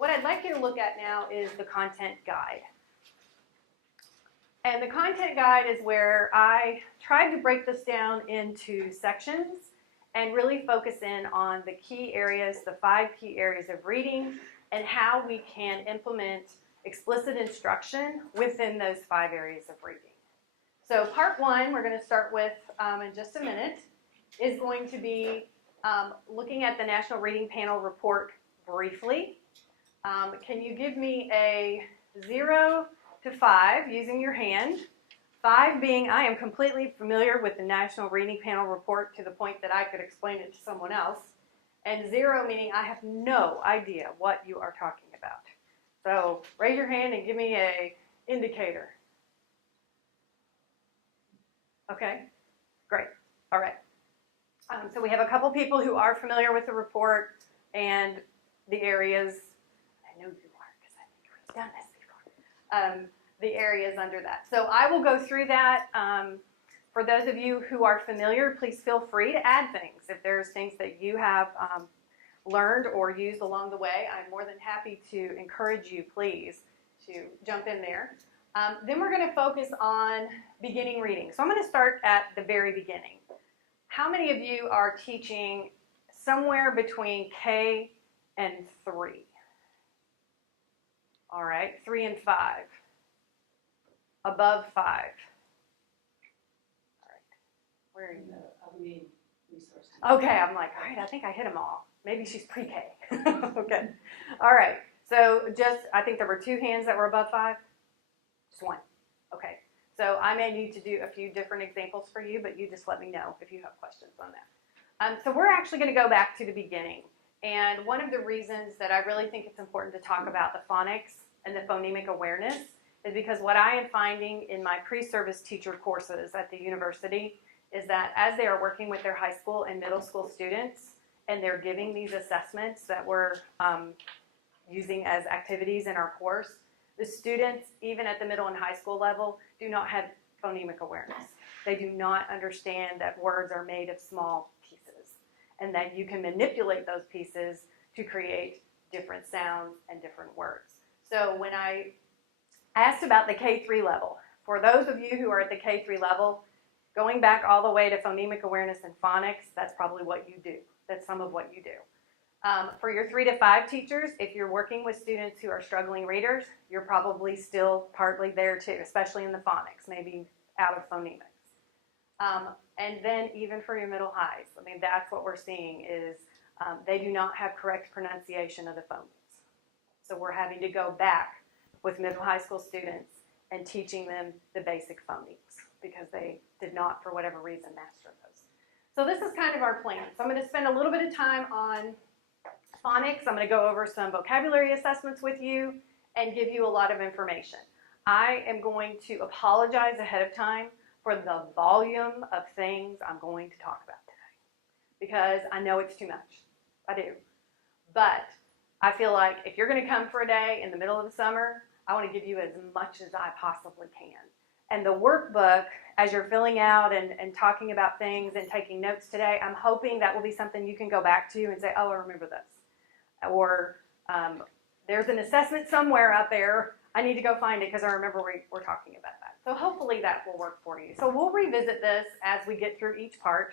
What I'd like you to look at now is the content guide. And the content guide is where I tried to break this down into sections and really focus in on the key areas, the 5 key areas of reading, and how we can implement explicit instruction within those 5 areas of reading. So part 1, we're going to start with in just a minute, is going to be looking at the National Reading Panel report briefly. Can you give me a 0 to 5 using your hand? 5 being I am completely familiar with the National Reading Panel report to the point that I could explain it to someone else. And 0 meaning I have no idea what you are talking about. So raise your hand and give me a indicator. Okay, great. All right. So we have a couple people who are familiar with the report and the areas. I know you are because I think we've done this before. The areas under that. So I will go through that. For those of you who are familiar, please feel free to add things. If there's things that you have learned or used along the way, I'm more than happy to encourage you, please, to jump in there. Then we're going to focus on beginning reading. So I'm going to start at the very beginning. How many of you are teaching somewhere between K and 3? All right, 3 and 5. Above 5. All right. Where are you? Main resource. Okay, I'm like, all right, I think I hit them all. Maybe she's pre-K. Okay. All right. So I think there were 2 hands that were above 5. Just 1. Okay. So I may need to do a few different examples for you, but you just let me know if you have questions on that. So we're actually going to go back to the beginning. And one of the reasons that I really think it's important to talk about the phonics and the phonemic awareness is because what I am finding in my pre-service teacher courses at the university is that as they are working with their high school and middle school students and they're giving these assessments that we're using as activities in our course, the students, even at the middle and high school level, do not have phonemic awareness. They do not understand that words are made of small pieces and that you can manipulate those pieces to create different sounds and different words. So when I asked about the K3 level, for those of you who are at the K3 level, going back all the way to phonemic awareness and phonics, that's probably what you do. That's some of what you do. For your 3 to 5 teachers, if you're working with students who are struggling readers, you're probably still partly there too, especially in the phonics, maybe out of phonemics. And then even for your middle highs, I mean, that's what we're seeing is they do not have correct pronunciation of the phonemes. So we're having to go back with middle high school students and teaching them the basic phonemes because they did not, for whatever reason, master those. So this is kind of our plan. So I'm going to spend a little bit of time on phonics. I'm going to go over some vocabulary assessments with you and give you a lot of information. I am going to apologize ahead of time for the volume of things I'm going to talk about today because I know it's too much. I do. But I feel like if you're going to come for a day in the middle of the summer, I want to give you as much as I possibly can. And the workbook, as you're filling out and talking about things and taking notes today, I'm hoping that will be something you can go back to and say, oh, I remember this. Or there's an assessment somewhere out there. I need to go find it because I remember we're talking about that. So hopefully that will work for you. So we'll revisit this as we get through each part.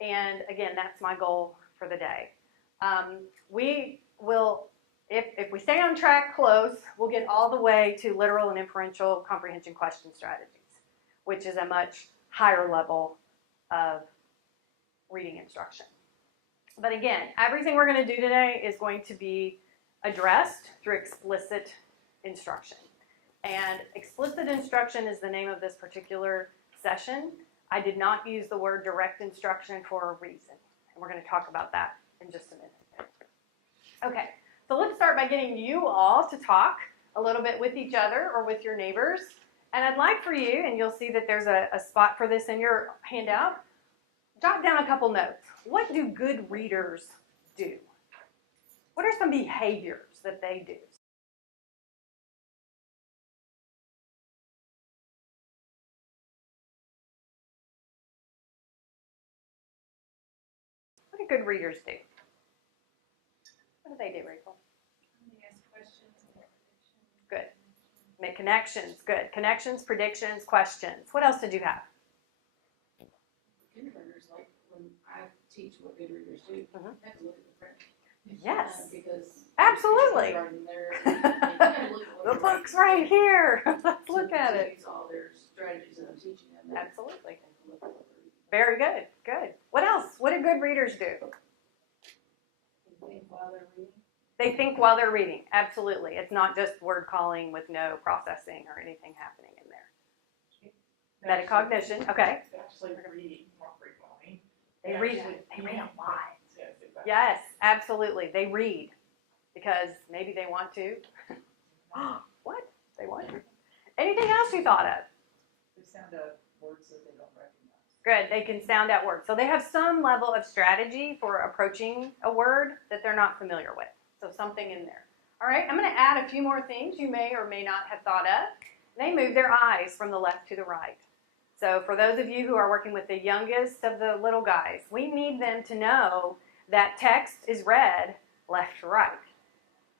And again, that's my goal for the day. We will, if we stay on track close, we'll get all the way to literal and inferential comprehension question strategies, which is a much higher level of reading instruction. But again, everything we're going to do today is going to be addressed through explicit instruction. And explicit instruction is the name of this particular session. I did not use the word direct instruction for a reason. And we're going to talk about that in just a minute. Okay, so let's start by getting you all to talk a little bit with each other or with your neighbors. And I'd like for you, and you'll see that there's a spot for this in your handout, jot down a couple notes. What do good readers do? What are some behaviors that they do? What do good readers do? What do they do, Rachel? They ask questions Good. Make connections. Good. Connections, predictions, questions. What else did you have? Kindergartners, like when I teach what good readers do, I have to look at the print. Yes. Because absolutely. The The book's right here. Let's look at it. All their strategies that I'm teaching them. Absolutely. Very good. Good. What else? What do good readers do? Think while they're reading. They think while they're reading. Absolutely. It's not just word calling with no processing or anything happening in there. Metacognition. Okay. They actually read more frequently. They read a lot. Yes, exactly. Yes, absolutely. They read because maybe they want to. What? They want to. Anything else you thought of? They sound out words that they don't recognize. Good. They can sound out words. So they have some level of strategy for approaching a word that they're not familiar with. So something in there. All right. I'm going to add a few more things you may or may not have thought of. They move their eyes from the left to the right. So for those of you who are working with the youngest of the little guys, we need them to know that text is read left to right.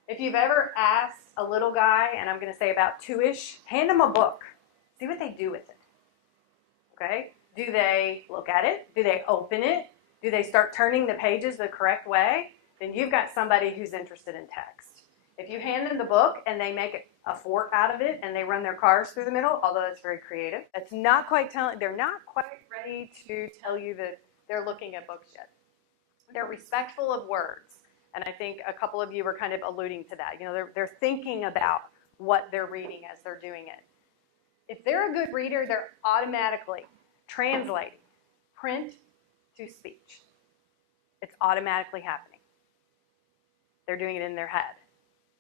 If you've ever asked a little guy, and I'm going to say about 2-ish, hand them a book. See what they do with it. Okay? Do they look at it? Do they open it? Do they start turning the pages the correct way? Then you've got somebody who's interested in text. If you hand them the book and they make a fort out of it and they run their cars through the middle, although that's very creative, that's not quite telling, they're not quite ready to tell you that they're looking at books yet. They're respectful of words. And I think a couple of you were kind of alluding to that. You know, they're thinking about what they're reading as they're doing it. If they're a good reader, they're automatically translating print to speech. It's automatically happening. They're doing it in their head.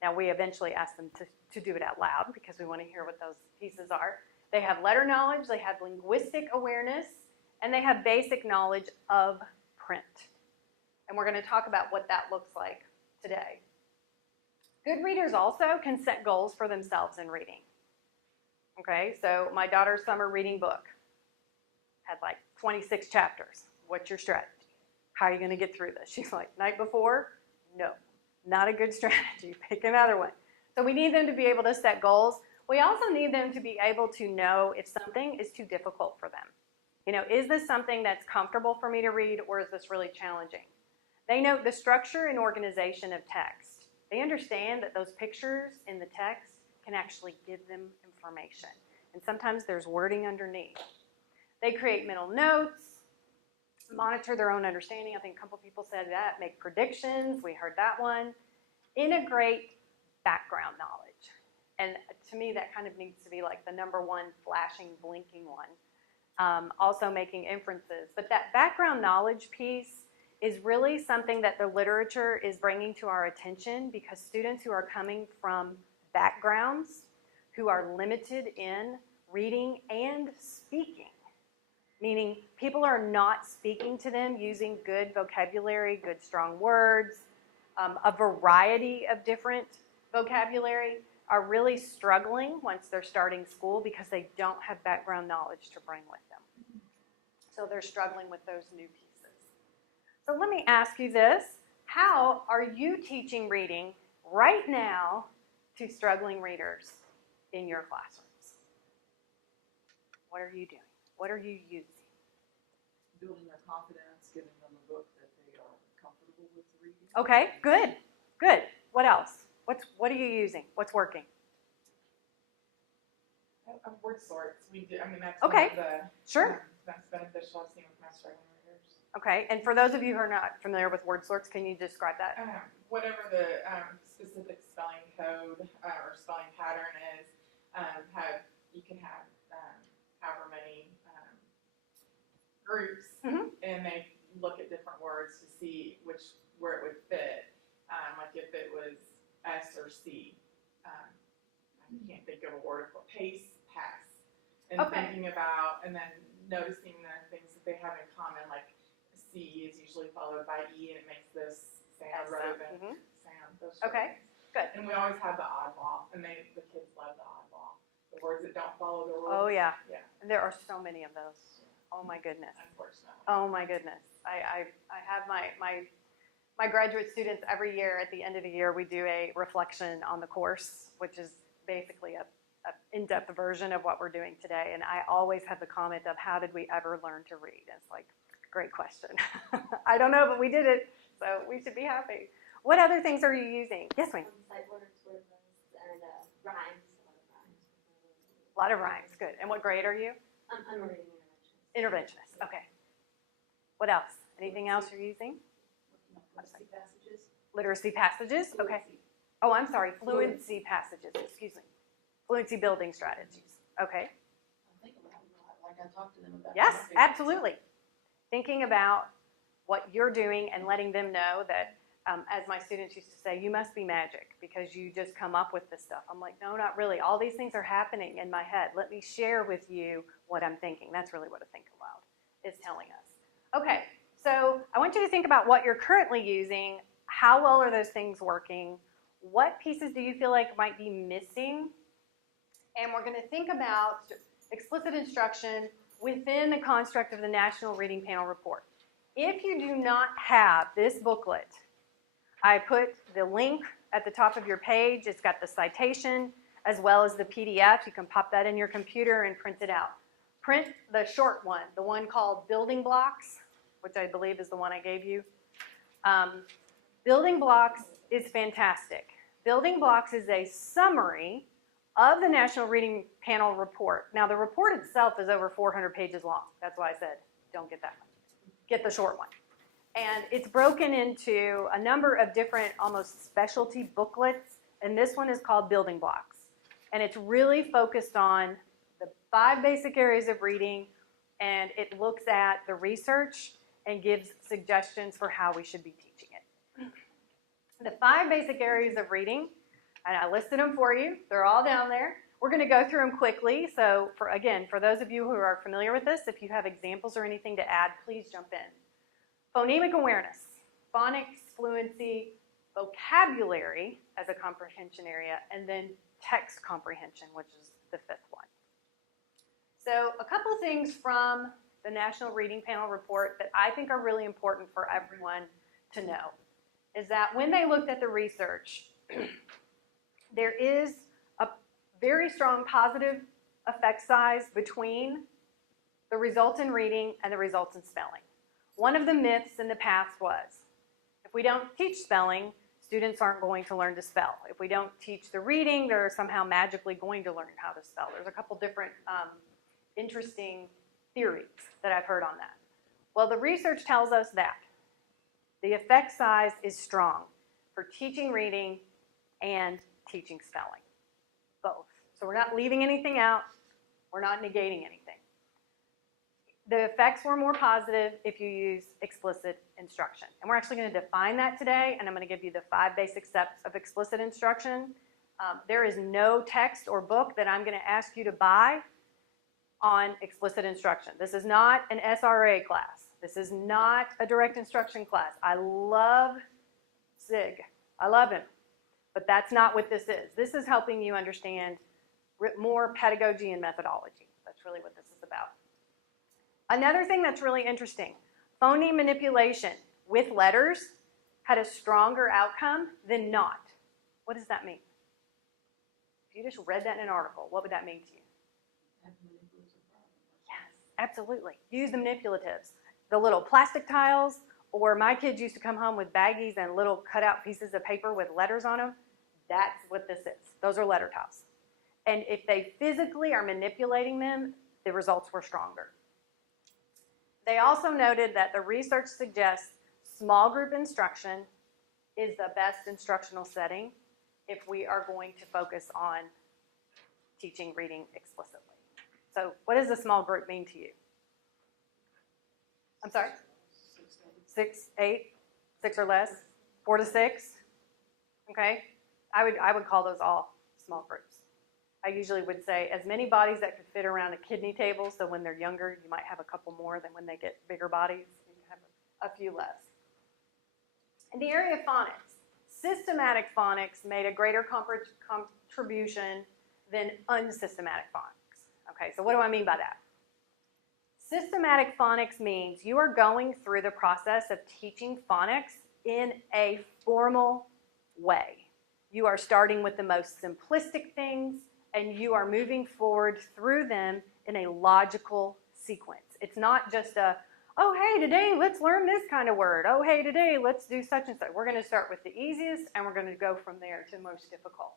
Now, we eventually ask them to do it out loud because we want to hear what those pieces are. They have letter knowledge, they have linguistic awareness, and they have basic knowledge of print. And we're going to talk about what that looks like today. Good readers also can set goals for themselves in reading. Okay, so my daughter's summer reading book had like 26 chapters. What's your strategy? How are you going to get through this? She's like, night before? No, not a good strategy. Pick another one. So we need them to be able to set goals. We also need them to be able to know if something is too difficult for them. You know, is this something that's comfortable for me to read, or is this really challenging? They know the structure and organization of text. They understand that those pictures in the text can actually give them information. And sometimes there's wording underneath. They create mental notes, monitor their own understanding. I think a couple people said that. Make predictions. We heard that one. Integrate background knowledge. And to me, that kind of needs to be like the number one flashing, blinking one. Also making inferences. But that background knowledge piece is really something that the literature is bringing to our attention, because students who are coming from backgrounds who are limited in reading and speaking, meaning people are not speaking to them using good vocabulary, good strong words, a variety of different vocabulary, are really struggling once they're starting school because they don't have background knowledge to bring with them. So they're struggling with those new pieces. So let me ask you this. How are you teaching reading right now to struggling readers in your classrooms? What are you doing? What are you using? Building their confidence, giving them a book that they are comfortable with reading. Okay, good, good. What else? What are you using? What's working? Word sorts. We do. I mean, that's okay. One of the sure. That's beneficial. I've seen with my struggling readers. Okay, and for those of you who are not familiar with word sorts, can you describe that? Whatever the specific spelling code or spelling pattern is, you can have however many groups, and they look at different words to see where it would fit. Like if it was S or C, I can't think of a word for pace, pass, and thinking about and then noticing the things that they have in common, like C is usually followed by E, and it makes this sound rather than sound. Okay, good. And we always have the oddball, and the kids love the oddball. The words that don't follow the rules. Oh yeah. Yeah. And there are so many of those. Oh my goodness. Unfortunately. Oh my goodness. I have my graduate students every year at the end of the year we do a reflection on the course, which is basically a in-depth version of what we're doing today. And I always have the comment of, how did we ever learn to read? And it's like, great question. I don't know, but we did it, so we should be happy. What other things are you using? Yes, ma'am. Sight words, word lists, and rhymes. A lot of rhymes, good. And what grade are you? I'm a reading interventionist. Interventionist, okay. What else? Anything else you're using? Literacy passages. Literacy passages, okay. Oh, I'm sorry, fluency passages, excuse me. Fluency building strategies, okay. I think about it, like I talked to them about. Yes, NRP. absolutely. Thinking about what you're doing and letting them know that, as my students used to say, you must be magic because you just come up with this stuff. I'm like, no, not really. All these things are happening in my head. Let me share with you what I'm thinking. That's really what a think aloud is telling us. Okay, so I want you to think about what you're currently using. How well are those things working? What pieces do you feel like might be missing? And we're going to think about explicit instruction within the construct of the National Reading Panel Report. If you do not have this booklet, I put the link at the top of your page. It's got the citation as well as the PDF. You can pop that in your computer and print it out. Print the short one, the one called Building Blocks, which I believe is the one I gave you. Building Blocks is fantastic. Building Blocks is a summary of the National Reading Panel Report. Now, the report itself is over 400 pages long. That's why I said, don't get that one. Get the short one. And it's broken into a number of different, almost specialty booklets, and this one is called Building Blocks. And it's really focused on the 5 basic areas of reading, and it looks at the research and gives suggestions for how we should be teaching it. The 5 basic areas of reading, and I listed them for you. They're all down there. We're going to go through them quickly. So, for those of you who are familiar with this, if you have examples or anything to add, please jump in. Phonemic awareness, phonics, fluency, vocabulary as a comprehension area, and then text comprehension, which is the 5th one. So a couple of things from the National Reading Panel Report that I think are really important for everyone to know is that when they looked at the research, there is a very strong positive effect size between the results in reading and the results in spelling. One of the myths in the past was, if we don't teach spelling, students aren't going to learn to spell. If we don't teach the reading, they're somehow magically going to learn how to spell. There's a couple different interesting theories that I've heard on that. Well, the research tells us that the effect size is strong for teaching reading and teaching spelling, both. So we're not leaving anything out. We're not negating anything. The effects were more positive if you use explicit instruction. And we're actually going to define that today, and I'm going to give you the 5 basic steps of explicit instruction. There is no text or book that I'm going to ask you to buy on explicit instruction. This is not an SRA class. This is not a direct instruction class. I love Zig. I love him. But that's not what this is. This is helping you understand more pedagogy and methodology. That's really what this is about. Another thing that's really interesting, phoneme manipulation with letters had a stronger outcome than not. What does that mean? If you just read that in an article, what would that mean to you? Yes, absolutely. Use the manipulatives. The little plastic tiles, or my kids used to come home with baggies and little cutout pieces of paper with letters on them. That's what this is. Those are letter tiles. And if they physically are manipulating them, the results were stronger. They also noted that the research suggests small group instruction is the best instructional setting if we are going to focus on teaching reading explicitly. So what does a small group mean to you? I'm sorry? 6, 8, 6 or less? 4 to 6? Okay? I would call those all small groups. I usually would say as many bodies that could fit around a kidney table, so when they're younger, you might have a couple more than when they get bigger bodies. You have a few less. In the area of phonics, systematic phonics made a greater contribution than unsystematic phonics. Okay, so what do I mean by that? Systematic phonics means you are going through the process of teaching phonics in a formal way. You are starting with the most simplistic things, and you are moving forward through them in a logical sequence. It's not just a, oh, hey, today let's learn this kind of word. Oh, hey, today let's do such and such. We're going to start with the easiest, and we're going to go from there to most difficult.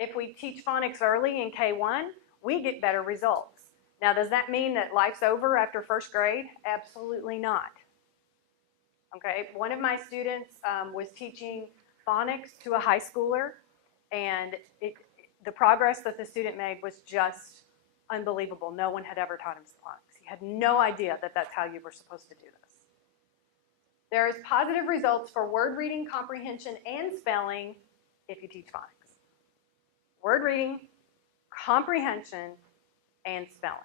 If we teach phonics early in K1, we get better results. Now, does that mean that life's over after first grade? Absolutely not. Okay, one of my students was teaching phonics to a high schooler, and the progress that the student made was just unbelievable. No one had ever taught him phonics. He had no idea that that's how you were supposed to do this. There is positive results for word reading, comprehension, and spelling if you teach phonics. Word reading, comprehension, and spelling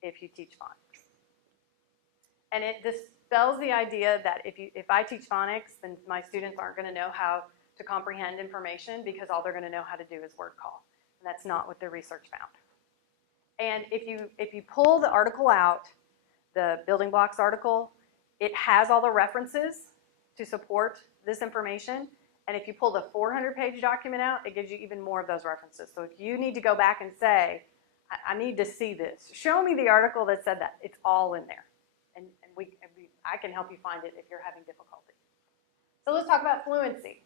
if you teach phonics. And it dispels the idea that if I teach phonics, then my students aren't going to know how to comprehend information because all they're going to know how to do is word call. And that's not what the research found. And if you pull the article out, the building blocks article, it has all the references to support this information. And if you pull the 400-page document out, it gives you even more of those references. So if you need to go back and say, I need to see this, show me the article that said that. It's all in there. And I can help you find it if you're having difficulty. So let's talk about fluency.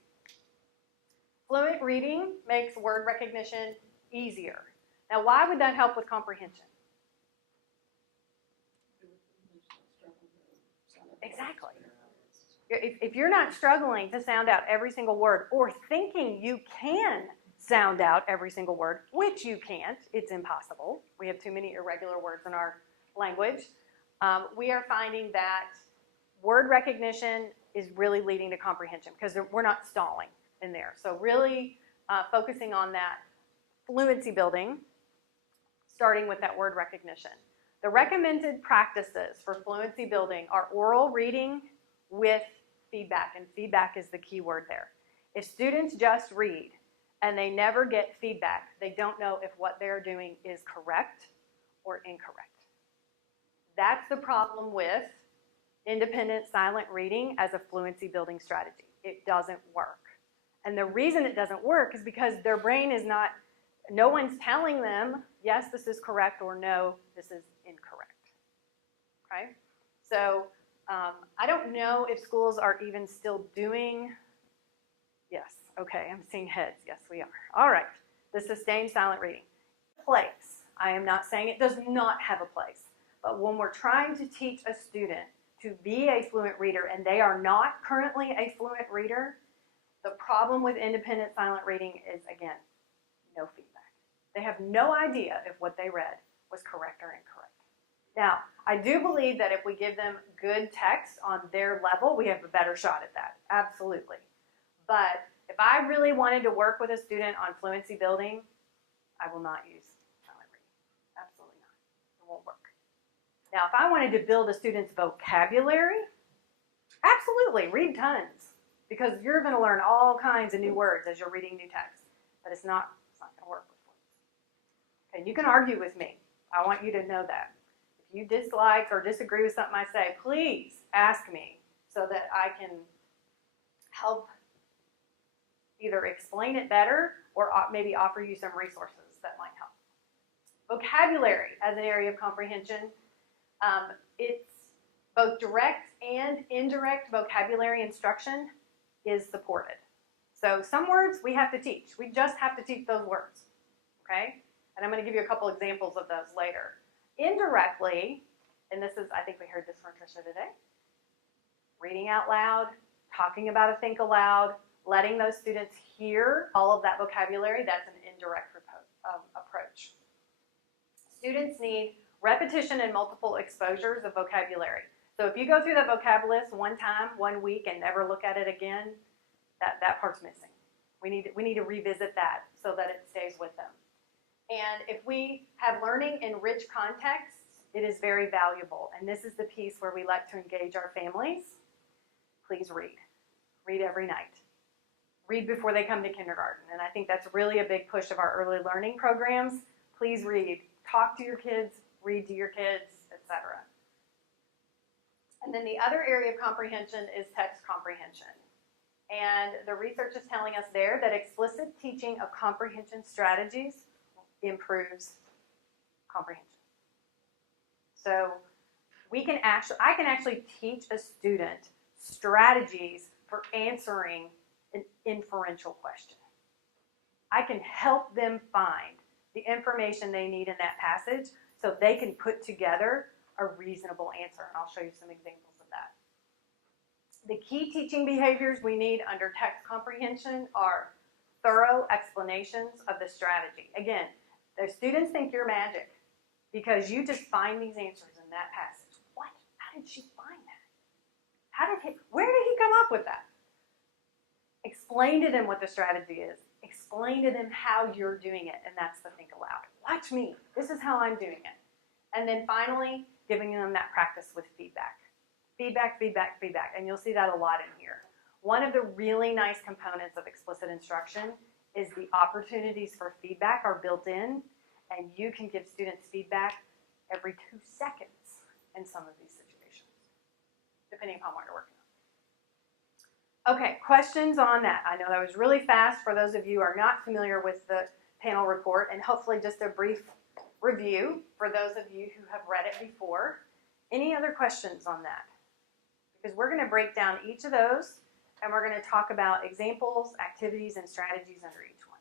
Fluent reading makes word recognition easier. Now, why would that help with comprehension? Exactly. If you're not struggling to sound out every single word or thinking you can sound out every single word, which you can't, it's impossible. We have too many irregular words in our language. We are finding that word recognition is really leading to comprehension because we're not stalling in there. So really focusing on that fluency building, starting with that word recognition. The recommended practices for fluency building are oral reading with feedback, and feedback is the key word there. If students just read and they never get feedback, they don't know if what they're doing is correct or incorrect. That's the problem with independent silent reading as a fluency building strategy. It doesn't work. And the reason it doesn't work is because their brain is not, no one's telling them, yes, this is correct, or no, this is incorrect. Okay? So I don't know if schools are even still doing, yes, okay, I'm seeing heads. Yes, we are. All right, the sustained silent reading. Place. I am not saying it does not have a place. But when we're trying to teach a student to be a fluent reader and they are not currently a fluent reader, the problem with independent silent reading is, again, no feedback. They have no idea if what they read was correct or incorrect. Now, I do believe that if we give them good text on their level, we have a better shot at that. Absolutely. But if I really wanted to work with a student on fluency building, I will not use silent reading. Absolutely not. It won't work. Now, if I wanted to build a student's vocabulary, absolutely, read tons. Because you're going to learn all kinds of new words as you're reading new text. But it's not going to work with fluency. Okay, you can argue with me. I want you to know that. If you dislike or disagree with something I say, please ask me so that I can help either explain it better or maybe offer you some resources that might help. Vocabulary as an area of comprehension. It's both direct and indirect vocabulary instruction is supported. So some words we have to teach. We just have to teach those words, okay? And I'm going to give you a couple examples of those later. Indirectly, and this is, I think we heard this from Tricia today, reading out loud, talking about a think aloud, letting those students hear all of that vocabulary, that's an indirect approach. Students need repetition and multiple exposures of vocabulary. So if you go through that vocab list one time, 1 week, and never look at it again, that part's missing. We need to revisit that so that it stays with them. And if we have learning in rich contexts, it is very valuable. And this is the piece where we like to engage our families. Please read. Read every night. Read before they come to kindergarten. And I think that's really a big push of our early learning programs. Please read. Talk to your kids, read to your kids, etc. And then the other area of comprehension is text comprehension. And the research is telling us there that explicit teaching of comprehension strategies improves comprehension. So I can actually teach a student strategies for answering an inferential question. I can help them find the information they need in that passage so they can put together a reasonable answer. And I'll show you some examples of that. The key teaching behaviors we need under text comprehension are thorough explanations of the strategy. Again, the students think you're magic because you just find these answers in that passage. What? How did she find that? Where did he come up with that? Explain to them what the strategy is. Explain to them how you're doing it, and that's the think aloud. Watch me. This is how I'm doing it. And then finally, giving them that practice with feedback. Feedback, feedback, feedback, and you'll see that a lot in here. One of the really nice components of explicit instruction is the opportunities for feedback are built in, and you can give students feedback every 2 seconds in some of these situations, depending upon what you're working on. Okay, questions on that? I know that was really fast for those of you who are not familiar with the panel report, and hopefully just a brief review for those of you who have read it before. Any other questions on that? Because we're going to break down each of those, and we're going to talk about examples, activities, and strategies under each one.